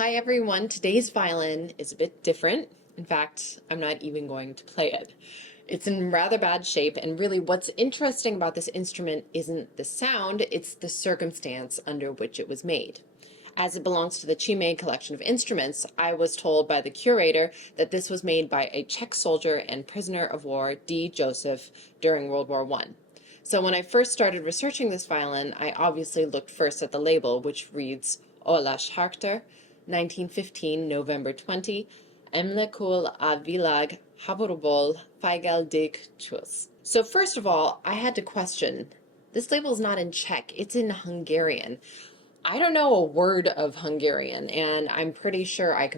Hi everyone, today's violin is a bit different. In fact, I'm not even going to play it. It's in rather bad shape, and really what's interesting about this instrument isn't the sound, it's the circumstance under which it was made. As it belongs to the Chime collection of instruments, I was told by the curator that this was made by a Czech soldier and prisoner of war, Josef, during World War I. So when I first started researching this violin, I obviously looked first at the label, which reads awhile, 1915, November 20, Emlekul a vilag haborobol feigel dig chus. So first of all, I had to question, this label is not in Czech, it's in Hungarian. I don't know a word of Hungarian, and I'm pretty sure I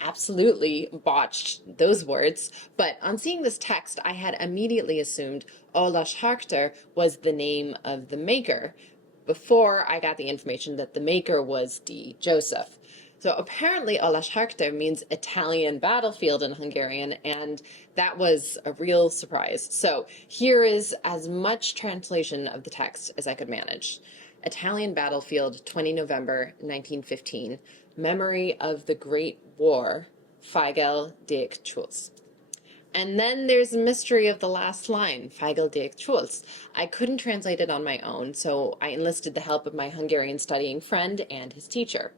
absolutely botched those words, but on seeing this text, I had immediately assumed awhile was the name of the maker, before I got the information that the maker was D. Josef. So apparently awhile means Italian battlefield in Hungarian, and that was a real surprise. So here is as much translation of the text as I could manage. Italian battlefield, 20 November 1915, memory of the Great War, feigel dig chus. And then there's the mystery of the last line, feigel dig chus. I couldn't translate it on my own, so I enlisted the help of my Hungarian studying friend and his teacher.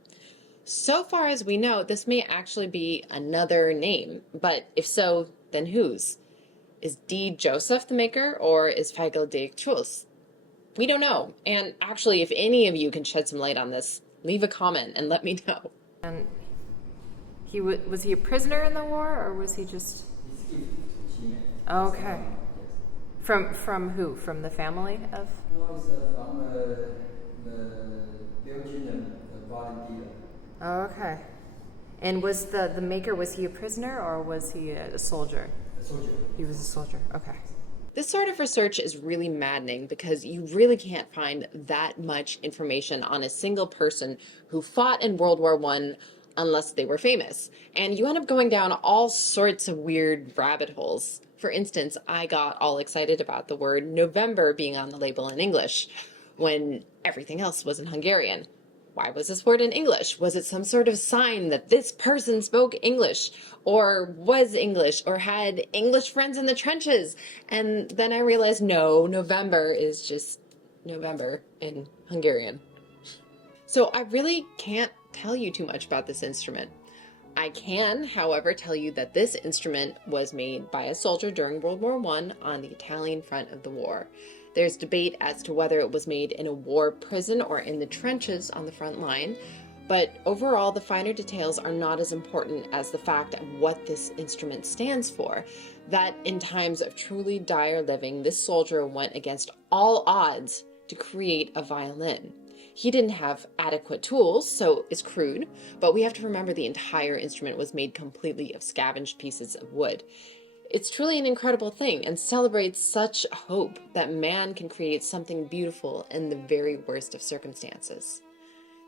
So far as we know, this may actually be another name, but if so, then whose? Is D. Josef the maker, or is feigel dig chus? We don't know, and actually, if any of you can shed some light on this, leave a comment and let me know. And was he a prisoner in the war, or was he just? Okay. From who? From the family of? No, it's from the Belgian volunteer. Oh, okay. And was the maker, was he a prisoner or was he a soldier? A soldier. He was a soldier. Okay. This sort of research is really maddening because you really can't find that much information on a single person who fought in World War I unless they were famous. And you end up going down all sorts of weird rabbit holes. For instance, I got all excited about the word November being on the label in English when everything else was in Hungarian. Why was this word in English? Was it some sort of sign that this person spoke English or was English or had English friends in the trenches? And then I realized, no, November is just November in Hungarian. So I really can't tell you too much about this instrument. I can, however, tell you that this instrument was made by a soldier during World War I on the Italian front of the war. There's debate as to whether it was made in a war prison or in the trenches on the front line, but overall the finer details are not as important as the fact of what this instrument stands for, that in times of truly dire living, this soldier went against all odds to create a violin. He didn't have adequate tools, so it's crude, but we have to remember the entire instrument was made completely of scavenged pieces of wood. It's truly an incredible thing and celebrates such hope that man can create something beautiful in the very worst of circumstances.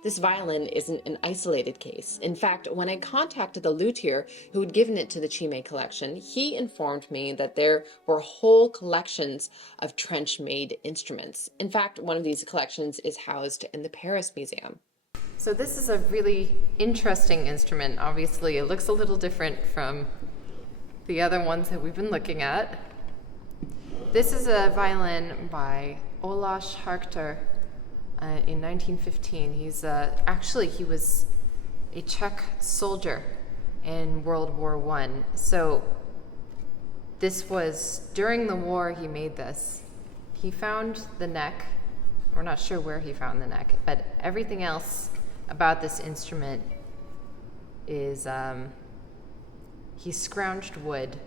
This violin isn't an isolated case. In fact, when I contacted the luthier who had given it to the Chime collection, he informed me that there were whole collections of trench-made instruments. In fact, one of these collections is housed in the Paris Museum. So this is a really interesting instrument. Obviously, it looks a little different from the other ones that we've been looking at. This is a violin by awhile in 1915. He was a Czech soldier in World War I. So this was during the war he made this. He found the neck. We're not sure where he found the neck, but everything else about this instrument is he scrounged wood,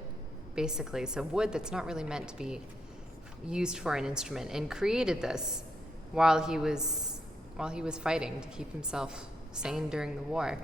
basically. So wood that's not really meant to be used for an instrument, and created this while he was fighting to keep himself sane during the war.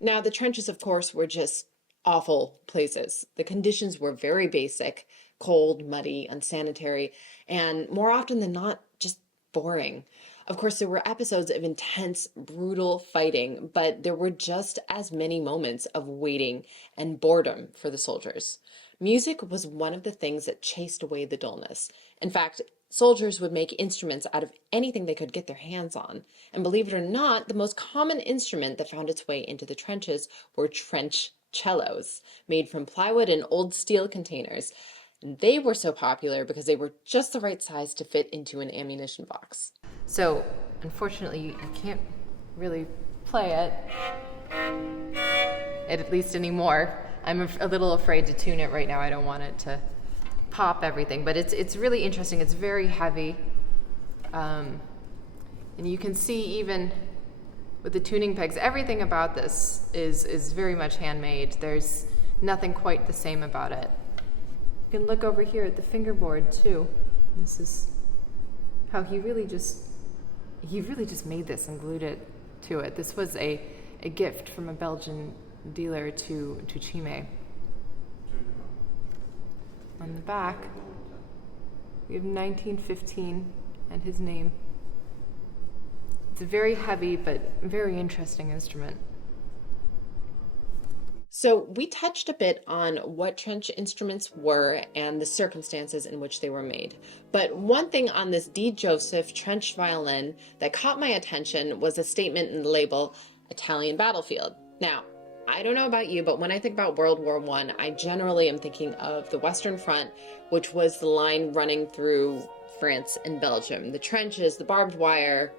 Now, the trenches, of course, were just awful places. The conditions were very basic, cold, muddy, unsanitary, and more often than not, just boring. Of course, there were episodes of intense, brutal fighting, but there were just as many moments of waiting and boredom for the soldiers. Music was one of the things that chased away the dullness. In fact, Soldiers would make instruments out of anything they could get their hands on. And believe it or not, the most common instrument that found its way into the trenches were trench cellos, made from plywood and old steel containers. They were so popular because they were just the right size to fit into an ammunition box. So, unfortunately, you can't really play it, at least anymore. I'm a little afraid to tune it right now. I don't want it to pop everything, but it's really interesting. It's very heavy, and you can see even with the tuning pegs, everything about this is very much handmade. There's nothing quite the same about it. You can look over here at the fingerboard too. This is how he really just made this and glued it to it. This was a gift from a Belgian dealer to Chime. On the back, we have 1915 and his name. It's a very heavy but very interesting instrument. So we touched a bit on what trench instruments were and the circumstances in which they were made. But one thing on this D. Josef trench violin that caught my attention was a statement in the label, Italian battlefield. Now, I don't know about you, but when I think about World War I, I generally am thinking of the Western Front, which was the line running through France and Belgium. The trenches, the barbed wire,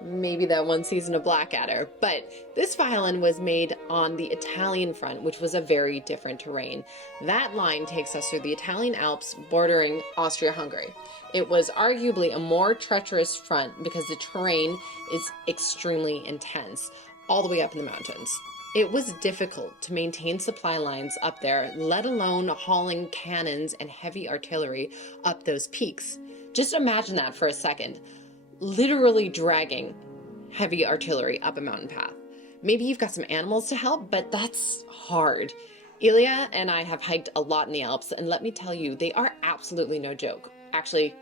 maybe that one season of Blackadder. But this violin was made on the Italian front, which was a very different terrain. That line takes us through the Italian Alps bordering Austria-Hungary. It was arguably a more treacherous front because the terrain is extremely intense, all the way up in the mountains. It was difficult to maintain supply lines up there, let alone hauling cannons and heavy artillery up those peaks. Just imagine that for a second. Literally dragging heavy artillery up a mountain path. Maybe you've got some animals to help, but that's hard. Ilya and I have hiked a lot in the Alps, and let me tell you, they are absolutely no joke. Actually,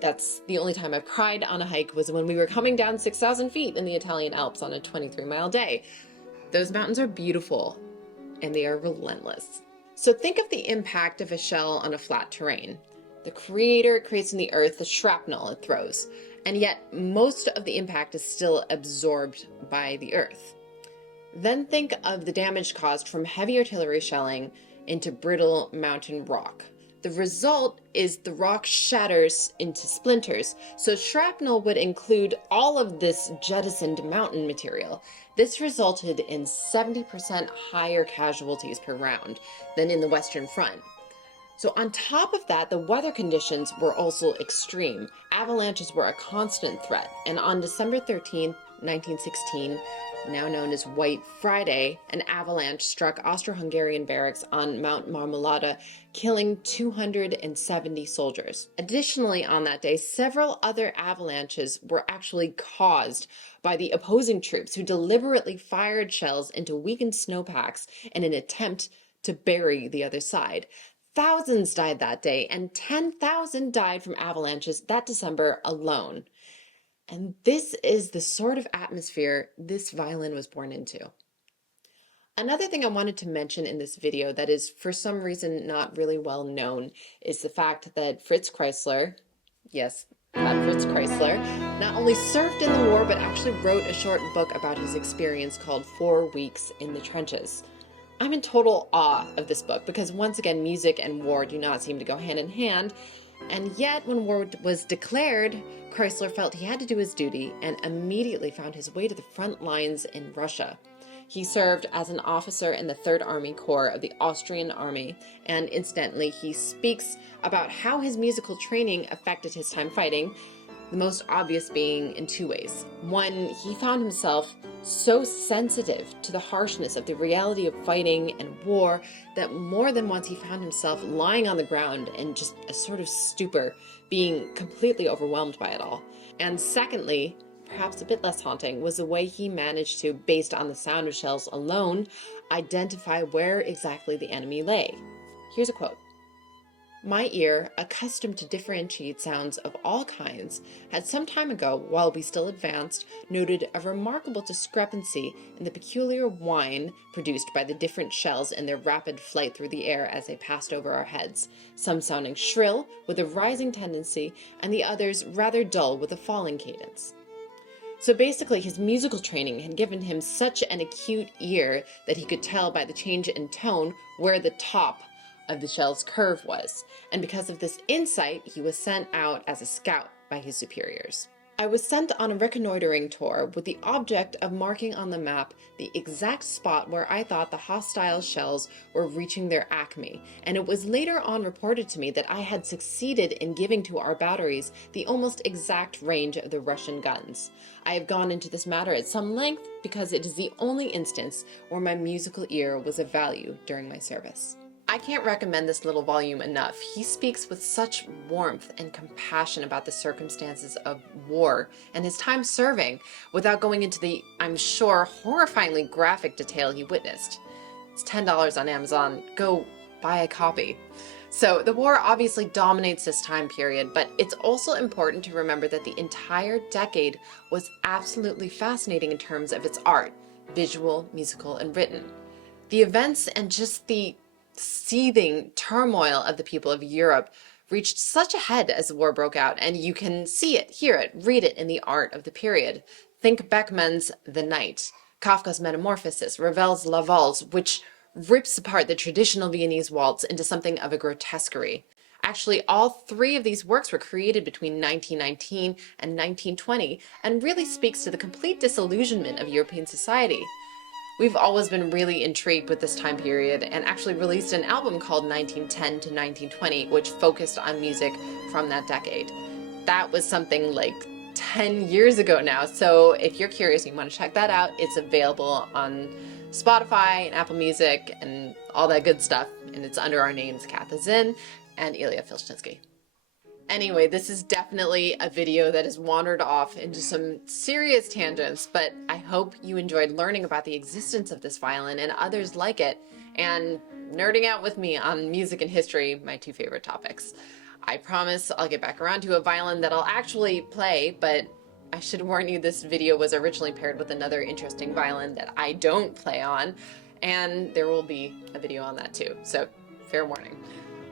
that's the only time I've cried on a hike was when we were coming down 6,000 feet in the Italian Alps on a 23-mile day. Those mountains are beautiful, and they are relentless. So think of the impact of a shell on a flat terrain. The creator creates in the earth the shrapnel it throws, and yet most of the impact is still absorbed by the earth. Then think of the damage caused from heavy artillery shelling into brittle mountain rock. The result is the rock shatters into splinters, so shrapnel would include all of this jettisoned mountain material. This resulted in 70% higher casualties per round than in the Western Front. So on top of that, the weather conditions were also extreme. Avalanches were a constant threat, and on December 13, 1916, now known as White Friday, an avalanche struck Austro-Hungarian barracks on Mount Marmolada, killing 270 soldiers. Additionally, on that day, several other avalanches were actually caused by the opposing troops who deliberately fired shells into weakened snowpacks in an attempt to bury the other side. Thousands died that day, and 10,000 died from avalanches that December alone. And this is the sort of atmosphere this violin was born into. Another thing I wanted to mention in this video that is for some reason not really well known is the fact that Fritz Chrysler, yes, that Fritz Chrysler, not only served in the war but actually wrote a short book about his experience called 4 Weeks in the Trenches. I'm in total awe of this book because once again music and war do not seem to go hand in hand. And yet, when war was declared, Chrysler felt he had to do his duty and immediately found his way to the front lines in Russia. He served as an officer in the 3rd Army Corps of the Austrian Army, and incidentally, he speaks about how his musical training affected his time fighting, the most obvious being in 2 ways. One, he found himself so sensitive to the harshness of the reality of fighting and war that more than once he found himself lying on the ground in just a sort of stupor, being completely overwhelmed by it all. And secondly, perhaps a bit less haunting, was the way he managed to, based on the sound of shells alone, identify where exactly the enemy lay. Here's a quote. My ear, accustomed to differentiate sounds of all kinds, had some time ago, while we still advanced, noted a remarkable discrepancy in the peculiar whine produced by the different shells in their rapid flight through the air as they passed over our heads, some sounding shrill with a rising tendency, and the others rather dull with a falling cadence. So basically, his musical training had given him such an acute ear that he could tell by the change in tone where the top of the shell's curve was, and because of this insight, he was sent out as a scout by his superiors. I was sent on a reconnoitering tour with the object of marking on the map the exact spot where I thought the hostile shells were reaching their acme, and it was later on reported to me that I had succeeded in giving to our batteries the almost exact range of the Russian guns. I have gone into this matter at some length because it is the only instance where my musical ear was of value during my service. I can't recommend this little volume enough. He speaks with such warmth and compassion about the circumstances of war and his time serving without going into the, I'm sure, horrifyingly graphic detail he witnessed. It's $10 on Amazon. Go buy a copy. So the war obviously dominates this time period, but it's also important to remember that the entire decade was absolutely fascinating in terms of its art, visual, musical, and written. The events and just the seething turmoil of the people of Europe reached such a head as the war broke out, and you can see it, hear it, read it in the art of the period. Think Beckmann's The Night, Kafka's Metamorphosis, Ravel's La Valse, which rips apart the traditional Viennese waltz into something of a grotesquerie. Actually, all three of these works were created between 1919 and 1920 and really speaks to the complete disillusionment of European society. We've always been really intrigued with this time period and actually released an album called 1910 to 1920, which focused on music from that decade. That was something like 10 years ago now, so if you're curious and you want to check that out, it's available on Spotify and Apple Music and all that good stuff, and it's under our names, Katha Zinn and Ilya Filshtinsky. Anyway, this is definitely a video that has wandered off into some serious tangents, but I hope you enjoyed learning about the existence of this violin and others like it, and nerding out with me on music and history, my two favorite topics. I promise I'll get back around to a violin that I'll actually play, but I should warn you this video was originally paired with another interesting violin that I don't play on, and there will be a video on that too, so fair warning.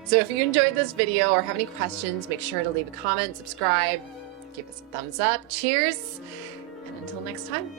So if you enjoyed this video or have any questions, make sure to leave a comment, subscribe, give us a thumbs up. Cheers, and until next time.